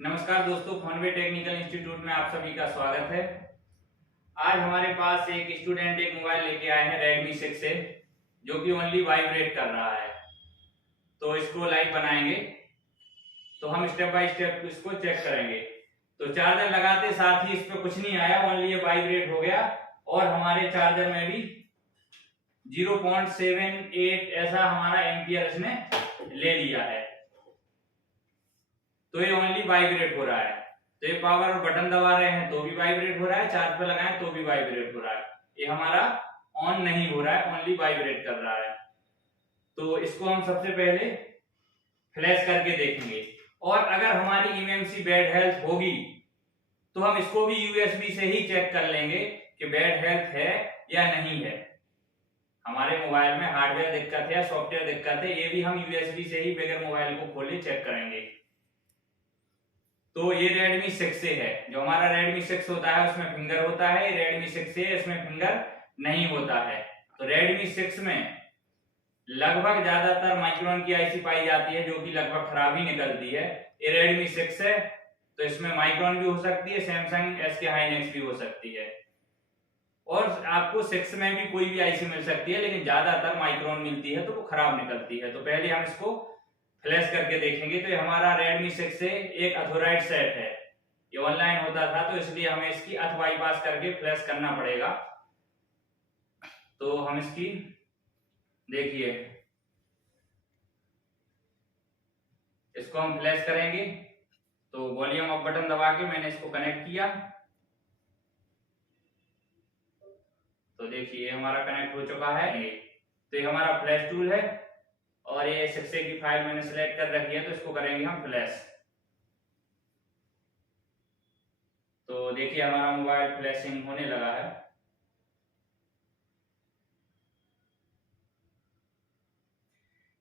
नमस्कार दोस्तों, फोनवे टेक्निकल इंस्टीट्यूट में आप सभी का स्वागत है। आज हमारे पास एक स्टूडेंट एक मोबाइल लेके आए हैं Redmi 6 से, जो कि ओनली वाइब्रेट कर रहा है। तो इसको लाइव बनाएंगे, तो हम स्टेप बाय स्टेप इसको चेक करेंगे। तो चार्जर लगाते साथ ही इस पे कुछ नहीं आया, ओनली ये वाइब्रेट हो गया और हमारे चार्जर में भी 0.78 ऐसा हमारा एम्पियर इसने ले लिया है। तो ये ओनली वाइब्रेट हो रहा है। तो ये पावर और बटन दबा रहे हैं तो भी वाइब्रेट हो रहा है, चार्ज पे लगाएं तो भी वाइब्रेट हो रहा है। ये हमारा ऑन नहीं हो रहा है, ओनली वाइब्रेट कर रहा है। तो इसको हम सबसे पहले फ्लैश करके देखेंगे, और अगर हमारी इमएमसी बैड हेल्थ होगी तो हम इसको भी यूएसबी से ही चेक कर लेंगे कि बैड हेल्थ है या नहीं है। हमारे मोबाइल में हार्डवेयर दिक्कत है या सॉफ्टवेयर दिक्कत है, ये भी हम यूएसबी से ही बगैर मोबाइल को खोले चेक करेंगे। तो ये Redmi 6 से है। जो हमारा Redmi 6 होता है उसमें फिंगर होता है, Redmi 6 से इसमें फिंगर नहीं होता है। तो Redmi 6 में लगभग ज्यादातर माइक्रोन की आईसी पाई जाती है, जो कि लगभग खराब ही निकलती है। ये Redmi 6 है तो इसमें माइक्रोन भी हो सकती है, Samsung SK Hynix भी हो सकती है, और आपको 6 में भी कोई भी आईसी मिल सकती है, लेकिन ज्यादातर माइक्रोन मिलती है तो वो खराब निकलती है। तो पहले हम इसको फ्लैश करके देखेंगे। तो ये हमारा Redmi 6 से एक अथोराइड सेट है, ये ऑनलाइन होता था तो इसलिए हमें इसकी अथ बाईपास करके फ्लैश करना पड़ेगा। तो हम इसकी देखिए, इसको हम फ्लैश करेंगे। तो वॉल्यूम अप बटन दबा के मैंने इसको कनेक्ट किया। तो देखिए हमारा कनेक्ट हो चुका है। तो ये हमारा फ्लैश टूल है और ये 6A की फाइल मैंने सिलेक्ट कर रखी है, तो इसको करेंगे हम फ्लैश। तो देखिए हमारा मोबाइल फ्लैशिंग होने लगा है।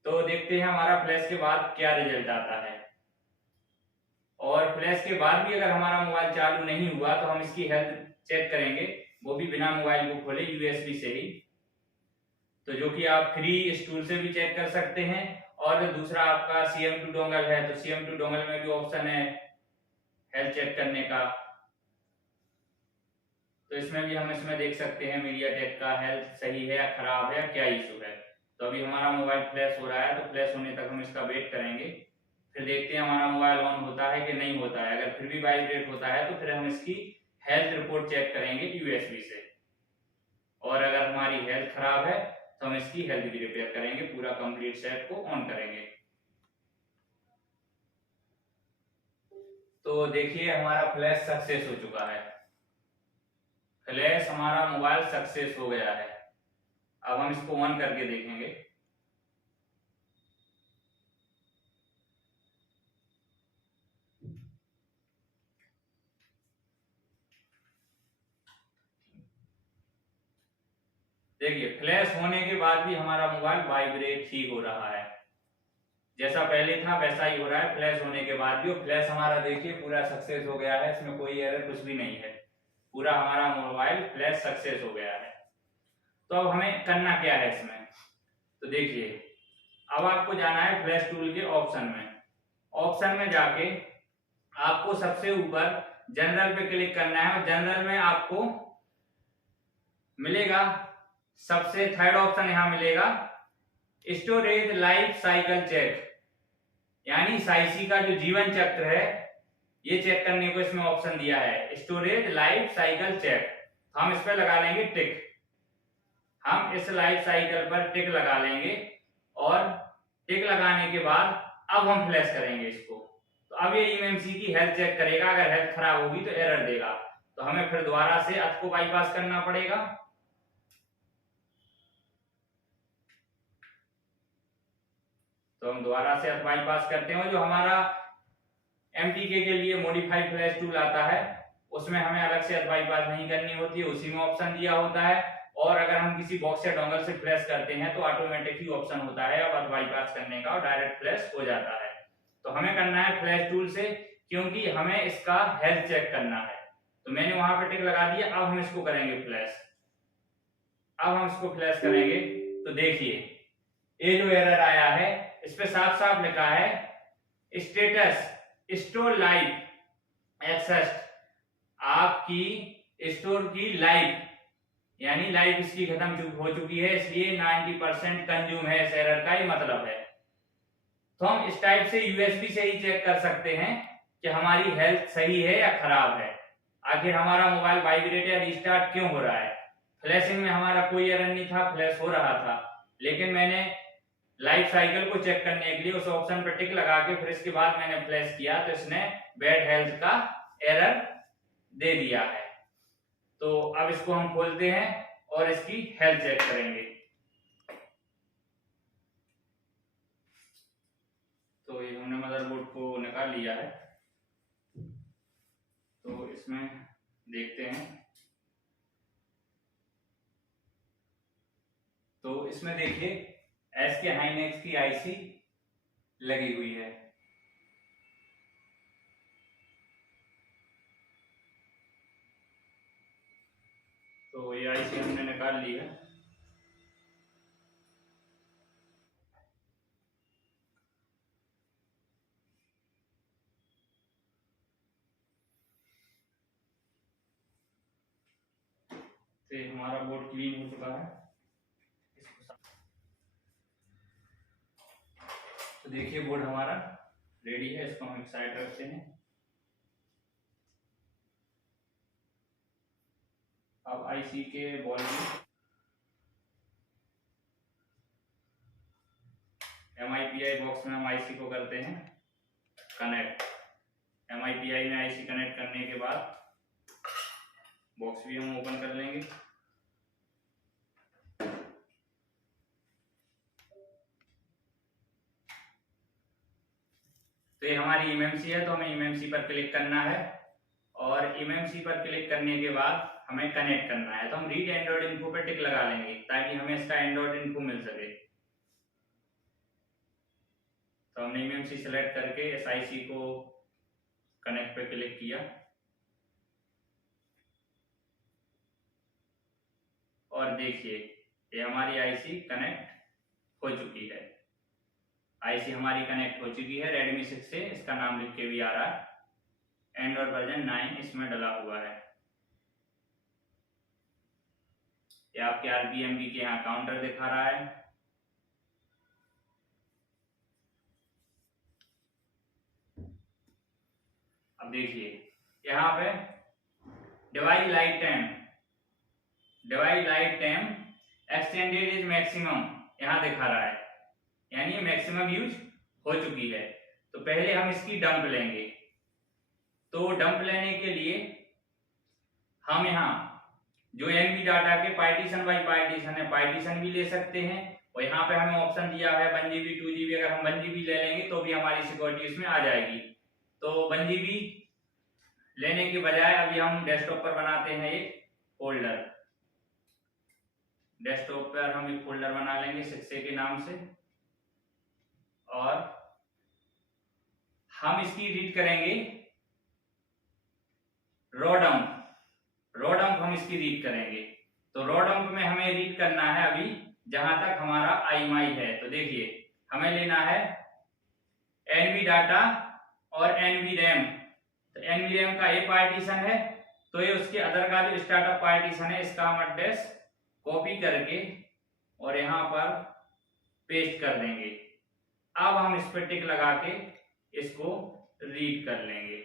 तो देखते हैं हमारा फ्लैश के बाद क्या रिजल्ट आता है। और फ्लैश के बाद भी अगर हमारा मोबाइल चालू नहीं हुआ तो हम इसकी हेल्थ चेक करेंगे, वो भी बिना मोबाइल को खोले यूएसबी से ही। तो जो कि आप फ्री स्टूल से भी चेक कर सकते हैं, और दूसरा आपका CM2 डोंगल है तो CM2 डोंगल में भी ऑप्शन है हेल्थ चेक करने का। तो इसमें भी हम इसमें देख सकते हैं मीडियाटेक का हेल्थ सही है या खराब है या क्या इशू है। तो अभी हमारा मोबाइल फ्लैश हो रहा है, तो फ्लैश होने तक हम इसका वेट करेंगे, फिर देखते हैं हमारा मोबाइल ऑन होता है कि नहीं होता है। अगर फिर भी वाइब्रेट होता है तो फिर हम इसकी हेल्थ रिपोर्ट चेक करेंगे यूएसबी से, और अगर हमारी हेल्थ खराब है तो हम इसकी हेल्थ भी रिपेयर करेंगे, पूरा कंप्लीट सेट को ऑन करेंगे। तो देखिए हमारा फ्लैश सक्सेस हो चुका है, फ्लैश हमारा मोबाइल सक्सेस हो गया है। अब हम इसको ऑन करके देखेंगे। देखिए फ्लैश होने के बाद भी हमारा मोबाइल वाइब्रेट ही हो रहा है, जैसा पहले था वैसा ही हो रहा है फ्लैश होने के बाद भी। फ्लैश हमारा देखिए पूरा सक्सेस हो गया है, इसमें कोई एरर कुछ भी नहीं है, पूरा हमारा मोबाइल फ्लैश सक्सेस हो गया है। तो अब हमें करना क्या है इसमें, तो देखिए अब आपको जाना है फ्लैश टूल के ऑप्शन में। ऑप्शन में जाके आपको सबसे ऊपर जनरल पे क्लिक करना है, और जनरल में आपको मिलेगा सबसे थर्ड ऑप्शन यहाँ मिलेगा स्टोरेज लाइफ साइकिल चेक, यानी साइसी का जो जीवन चक्र है ये चेक करने को इसमें ऑप्शन दिया है, स्टोरेज लाइफ साइकिल चेक। हम इस पर लगा लेंगे टिक, हम इस लाइफ साइकिल पर टिक लगा लेंगे, और टिक लगाने के बाद अब हम फ्लैश करेंगे इसको। तो अब ये इमएमसी की हेल्थ चेक करेगा, अगर हेल्थ खराब होगी तो एरर देगा, तो हमें फिर दोबारा से अथ को बाईपास करना पड़ेगा। तो हम दोबारा से अथ बाईपास करते हैं। जो हमारा MTK के लिए मॉडिफाइड फ्लैश टूल आता है उसमें हमें अलग से अथ बाईपास नहीं करनी होती है, उसी में ऑप्शन दिया होता है। और अगर हम किसी बॉक्स या डोंगल से फ्लैश करते हैं तो ऑटोमेटिक ही ऑप्शन होता है अब अथ बाईपास करने का, और डायरेक्ट फ्लैश हो जाता है। तो हमें करना है फ्लैश टूल से, क्योंकि हमें इसका हेल्थ चेक करना है। तो मैंने वहां पे टिक लगा दिया, अब हम इसको करेंगे फ्लैश। अब हम इसको फ्लैश करेंगे तो देखिए ये जो एरर आया है इस पे साफ साफ लिखा है स्टेटस स्टोर लाइफ एक्सेस्ट, आपकी स्टोर की लाइफ, यानी लाइफ इसकी खत्म हो चुकी है, इसलिए 90% कंज्यूम है इस एरर का ये मतलब है। तो हम इस टाइप से यूएसबी से ही चेक कर सकते हैं कि हमारी हेल्थ सही है या खराब है, आखिर हमारा मोबाइल वाइब्रेट या रिस्टार्ट क्यों हो रहा है। फ्लैशिंग में हमारा कोई एरर नहीं था, फ्लैश हो रहा था, लेकिन मैंने लाइफ साइकिल को चेक करने के लिए उस ऑप्शन पर टिक लगा के फिर इसके बाद मैंने फ्लैश किया तो इसने बैड हेल्थ का एरर दे दिया है। तो अब इसको हम खोलते हैं और इसकी हेल्थ चेक करेंगे। तो ये हमने मदरबोर्ड को निकाल लिया है, तो इसमें देखते हैं। तो इसमें देखिए एसके हाइनेक्स की आईसी लगी हुई है। तो ये आईसी हमने निकाल ली है। तो ये हमारा बोर्ड क्लीन हो चुका है। तो देखिए बोर्ड हमारा रेडी है, इसको हम एक साइड रखते हैं। अब आईसी के बॉल में MIPI बॉक्स में हम आईसी को करते हैं कनेक्ट। MIPI में आईसी कनेक्ट करने के बाद बॉक्स भी हम ओपन कर लेंगे। तो ये हमारी MMC है, तो हमें MMC पर क्लिक करना है और MMC पर क्लिक करने के बाद हमें कनेक्ट करना है। तो हम रीड एंड्रॉइड इन्फो पर टिक लगा लेंगे ताकि हमें इसका एंड्रॉइड इन्फो मिल सके। तो हमने MMC सेलेक्ट करके इस आईसी को कनेक्ट पे क्लिक किया और देखिए ये हमारी आईसी कनेक्ट हो चुकी है। आईसी हमारी कनेक्ट हो चुकी है Redmi 6 से, इसका नाम लिख के भी आ रहा है, एंड्रॉइड वर्जन 9 इसमें डला हुआ है। ये आपके RBMB के यहाँ काउंटर दिखा रहा है। अब देखिए यहाँ पे device life time extended is maximum यहाँ दिखा रहा है, यानी ये मैक्सिमम यूज हो चुकी है। तो पहले हम इसकी डंप लेंगे। तो डंप लेने के लिए हम यहाँ जो NV डाटा के पार्टीशन बाई पार्टीशन है, पार्टीशन भी ले सकते हैं और यहाँ पे हमें ऑप्शन दिया है 1GB 2GB। अगर हम 1GB ले लेंगे तो भी हमारी सिक्योरिटी इसमें आ जाएगी। तो 1GB लेने के बजाय अभी हम डेस्कटॉप पर बनाते हैं एक फोल्डर। डेस्कटॉप पर हम एक फोल्डर बना लेंगे 6A के नाम से और हम इसकी रीड करेंगे रॉ डंप हम इसकी रीड करेंगे। तो रॉ डंप में हमें रीड करना है अभी जहां तक हमारा IMI है। तो देखिए हमें लेना है NV डाटा और NV रैम। तो NV रैम का ये पार्टीशन है, तो ये उसके अदर का जो स्टार्टअप पार्टीशन है इसका हम एड्रेस कॉपी करके और यहाँ पर पेस्ट कर देंगे। अब हम इस पर टिक लगा के इसको रीड कर लेंगे।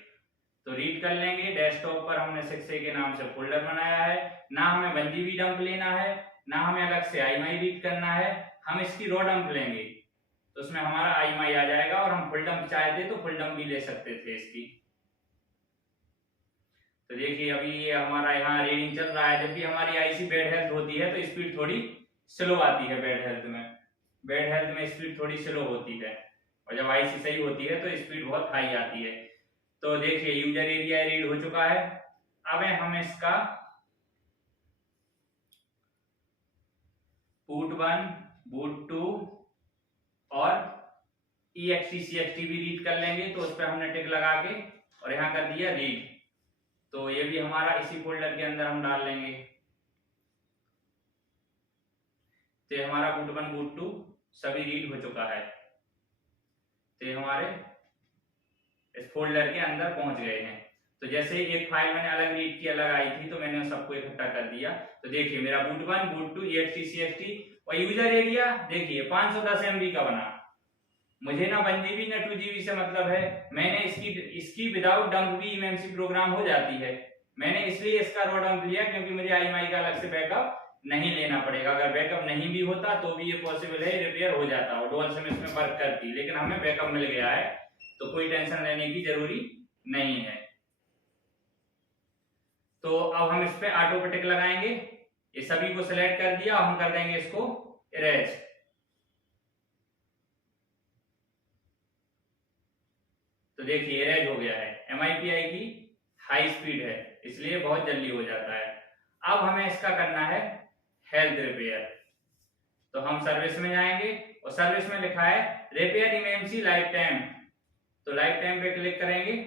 तो रीड कर लेंगे। डेस्कटॉप पर हमने 6A के नाम से फोल्डर बनाया है, ना हमें 1GB डंप लेना है, ना हमें अलग से IMI रीड करना है। हम इसकी रॉ डंप लेंगे तो उसमें हमारा IMI आ जाएगा और हम फुल डंप चाहते तो फुल डंप भी ले सकते थे इसकी। तो देखिए अभी ये हमारा यहाँ रीडिंग चल रहा है। जब भी हमारी आईसी बैड हेल्थ होती है तो स्पीड थोड़ी स्लो आती है। बैड हेल्थ में स्पीड थोड़ी स्लो होती है और जब आईसी सही होती है तो स्पीड बहुत हाई आती है। तो देखिए यूजर एरिया रीड हो चुका है। अब हम इसका बूट 1, बूट 2 और EXT/CXT भी रीड कर लेंगे। तो उस पर हमने टिक लगा के और यहाँ कर दिया रीड। तो ये भी हमारा इसी फोल्डर के अंदर हम डाल लेंगे। तो ये हमारा बूट 1 बूट 2 सभी रीड हो चुका है। तो ये हमारे इस फोल्डर के अंदर पहुंच गए हैं। तो जैसे एक फाइल मैंने अलग रीड की अलग आई थी तो मैंने सबको इकट्ठा कर दिया। तो देखिए मेरा बूट 1 बूट 2 EXTCST और यूजर एरिया देखिए 510 MB का बना। मुझे ना 1 GB ना 2 GB से मतलब है, मैंने इसकी विदाउट डंप भी eMMC प्रोग्राम हो जाती है। मैंने इसलिए इसका रो डंप लिया क्योंकि मुझे IMI का अलग से बैकअप नहीं लेना पड़ेगा। अगर बैकअप नहीं भी होता तो भी ये पॉसिबल है, रिपेयर हो जाता और डुअल सिम इसमें वर्क करती, लेकिन हमें बैकअप मिल गया है तो कोई टेंशन लेने की जरूरी नहीं है। तो अब हम इस पे ऑटो पे टिक लगाएंगे। ये सभी को सिलेक्ट कर दिया और हम कर देंगे इसको इरेज। तो देखिए इरेज हो गया है। MIPI की हाई स्पीड है इसलिए बहुत जल्दी हो जाता है। अब हमें इसका करना है हेल्थ रिपेयर। तो हम सर्विस में जाएंगे और सर्विस में लिखा है रिपेयर eMMC लाइफ टाइम, तो लाइफ टाइम पे क्लिक करेंगे।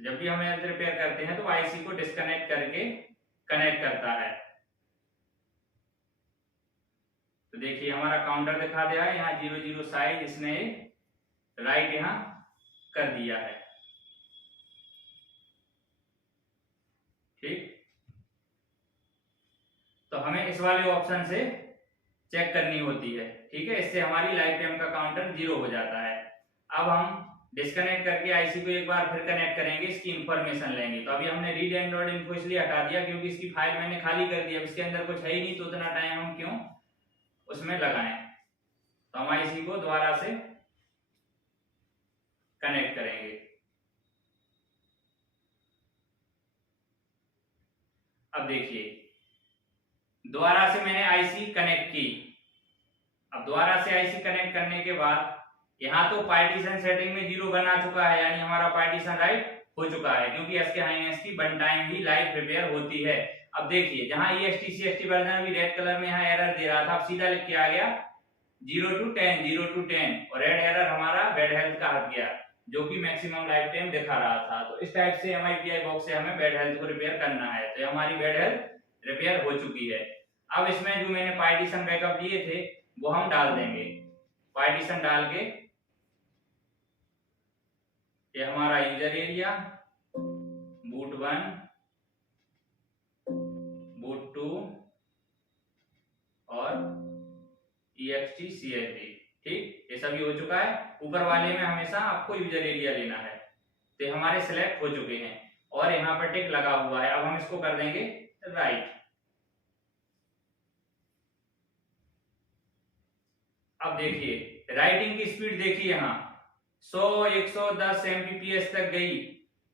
जब भी हम हेल्थ रिपेयर करते हैं तो आईसी को डिस्कनेक्ट करके कनेक्ट करता है। तो देखिए हमारा काउंटर दिखा दिया है यहाँ 00 साइज इसने राइट यहाँ कर दिया है। ठीक, तो हमें इस वाले ऑप्शन से चेक करनी होती है। ठीक है, इससे हमारी लाइफ टाइम का काउंटर 0 हो जाता है। अब हम डिस्कनेक्ट करके आईसी को एक बार फिर कनेक्ट करेंगे, इसकी इंफॉर्मेशन लेंगे। तो अभी हमने रीड एंड्रॉइड इन्फो इसलिए हटा दिया क्योंकि इसकी फाइल मैंने खाली कर दी, अब इसके अंदर कुछ है ही नहीं तो उतना टाइम हम क्यों उसमें लगाएं। तो हम आईसी को दोबारा से कनेक्ट करेंगे। अब देखिए दोबारा से मैंने आईसी कनेक्ट की। अब दोबारा से आईसी कनेक्ट करने के बाद यहाँ तो पार्टीशन सेटिंग में 0 बना चुका है, यानी हमारा पार्टीशन राइट हो चुका है क्योंकि एसके हाइनेस की वन टाइम ही लाइव रिपेयर होती है। अब देखिए जहां EXTCST वर्जन भी रेड कलर में यहाँ एरर दे रहा था, अब सीधा लिख के आ गया 0 to 10 0 to 10 और रेड एरर हमारा बैड हेल्थ का हट गया जो कि मैक्सिमम लाइफ टाइम दिखा रहा था। तो इस टाइप से MIPI बॉक्स से हमें बैड हेल्थ को रिपेयर करना है। तो हमारी बैड हेल्थ रिपेयर हो चुकी है। अब इसमें जो मैंने पार्टीशन बैकअप लिए थे वो हम डाल देंगे। पार्टीशन डाल के ये हमारा यूजर एरिया बूट 1 बूट 2 और EXTCST, ठीक, ये सभी हो चुका है। ऊपर वाले में हमेशा आपको यूजर एरिया लेना है। तो हमारे सिलेक्ट हो चुके हैं और यहाँ पर टिक लगा हुआ है। अब हम इसको कर देंगे राइट। अब देखिए राइटिंग की स्पीड देखिए यहाँ 100-110 Mbps तक गई,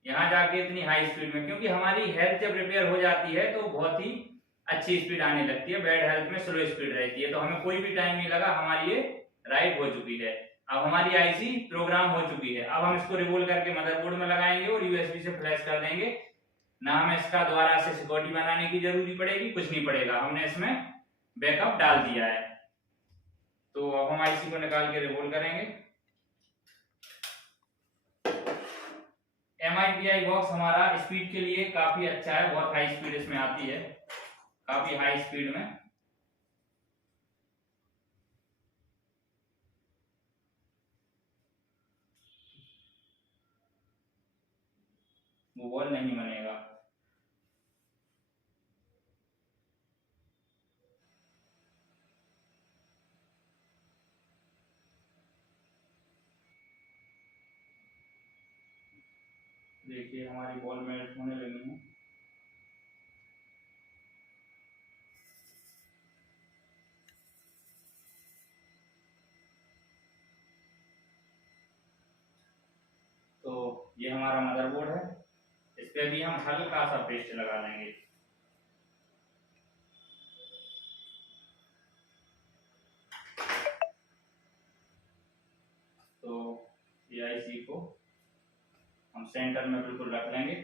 यहाँ जाके इतनी हाई स्पीड में, क्योंकि हमारी हेल्थ जब रिपेयर हो जाती है तो बहुत ही अच्छी स्पीड आने लगती है, बैड हेल्थ में स्लो स्पीड रहती है। तो हमें कोई भी टाइम नहीं लगा, हमारी ये राइट हो चुकी है। अब हमारी आईसी प्रोग्राम हो चुकी है। अब हम इसको रिवोल्व करके मदरबोर्ड में लगाएंगे और यूएसबी से फ्लैश कर देंगे। ना हमें इसका दोबारा से सिक्योरिटी बनाने की जरूरी पड़ेगी, कुछ नहीं पड़ेगा, हमने इसमें बैकअप डाल दिया है। तो अब हम आईसी को निकाल के रिवोल्व करेंगे। MIPI बॉक्स हमारा स्पीड के लिए काफी अच्छा है, बहुत हाई स्पीड इसमें आती है, काफी हाई स्पीड में। वो वॉल नहीं बनेगा। देखिए हमारी बॉल मेल्ट होने लगी है। तो ये हमारा मदरबोर्ड है, इस पे भी हम हल्का सा पेस्ट लगा लेंगे। तो ये आईसी को हम सेंटर में बिल्कुल रख लेंगे।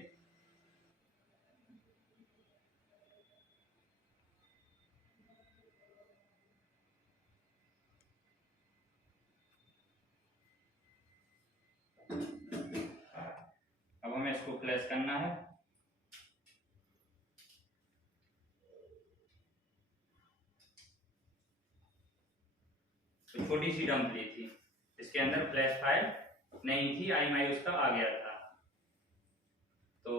अब हमें इसको फ्लैश करना है। तो छोटी सी डंप ली थी, इसके अंदर फ्लैश फाइल नहीं थी, IMEI उसका आ गया था। तो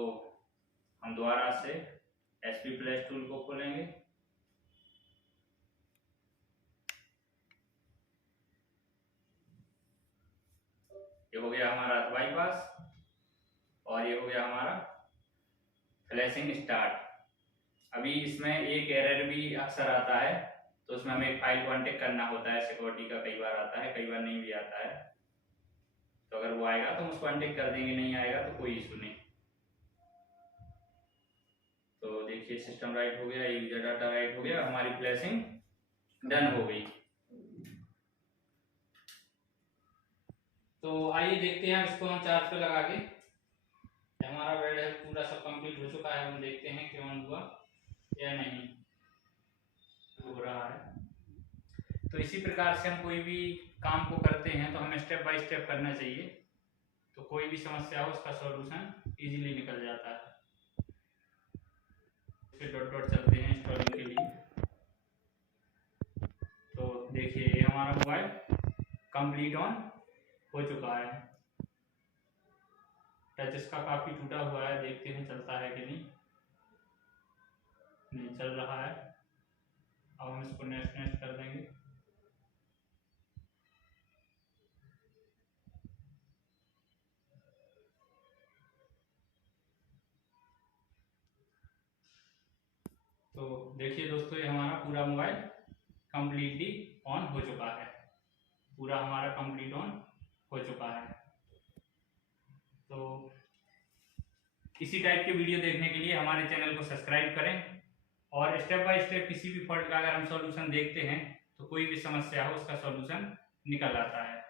हम दोबारा से SP फ्लैश टूल को खोलेंगे। ये हो गया हमारा बाईपास और ये हो गया हमारा फ्लैशिंग स्टार्ट। अभी इसमें एक एरर भी अक्सर आता है, तो उसमें हमें एक फाइल कॉन्टेक्ट करना होता है, सिक्योरिटी का कई बार आता है, कई बार नहीं भी आता है। तो अगर वो आएगा तो हम उसको कॉन्टेक्ट कर देंगे, नहीं आएगा तो कोई इशू नहीं। तो देखिए सिस्टम राइट हो गया, यूजर डाटा राइट हो गया, हमारी फ्लैशिंग डन हो गई। तो आइए देखते हैं इसको हम चार्ज पे लगा के। हमारा बेड है पूरा सब कंप्लीट हो चुका है, हम देखते हैं कि ऑन हुआ या नहीं हो रहा है। तो इसी प्रकार से हम कोई भी काम को करते हैं तो हमें स्टेप बाय स्टेप करना चाहिए, तो कोई भी समस्या हो उसका सॉल्यूशन इजीली निकल जाता है। फिर डॉट डॉट चलते हैं इंस्टॉलिंग के लिए। तो देखिए ये हमारा मोबाइल कंप्लीट ऑन हो चुका है। टच इसका काफी टूटा हुआ है, देखते हैं चलता है कि नहीं। नहीं चल रहा है। अब हम इसको नेक्स्ट नेक्स्ट कर देंगे। तो देखिए दोस्तों ये हमारा पूरा मोबाइल कंप्लीटली ऑन हो चुका है, पूरा हमारा कंप्लीट ऑन हो चुका है। तो इसी टाइप के वीडियो देखने के लिए हमारे चैनल को सब्सक्राइब करें, और स्टेप बाय स्टेप किसी भी फॉल्ट का अगर हम सॉल्यूशन देखते हैं तो कोई भी समस्या हो उसका सॉल्यूशन निकल आता है।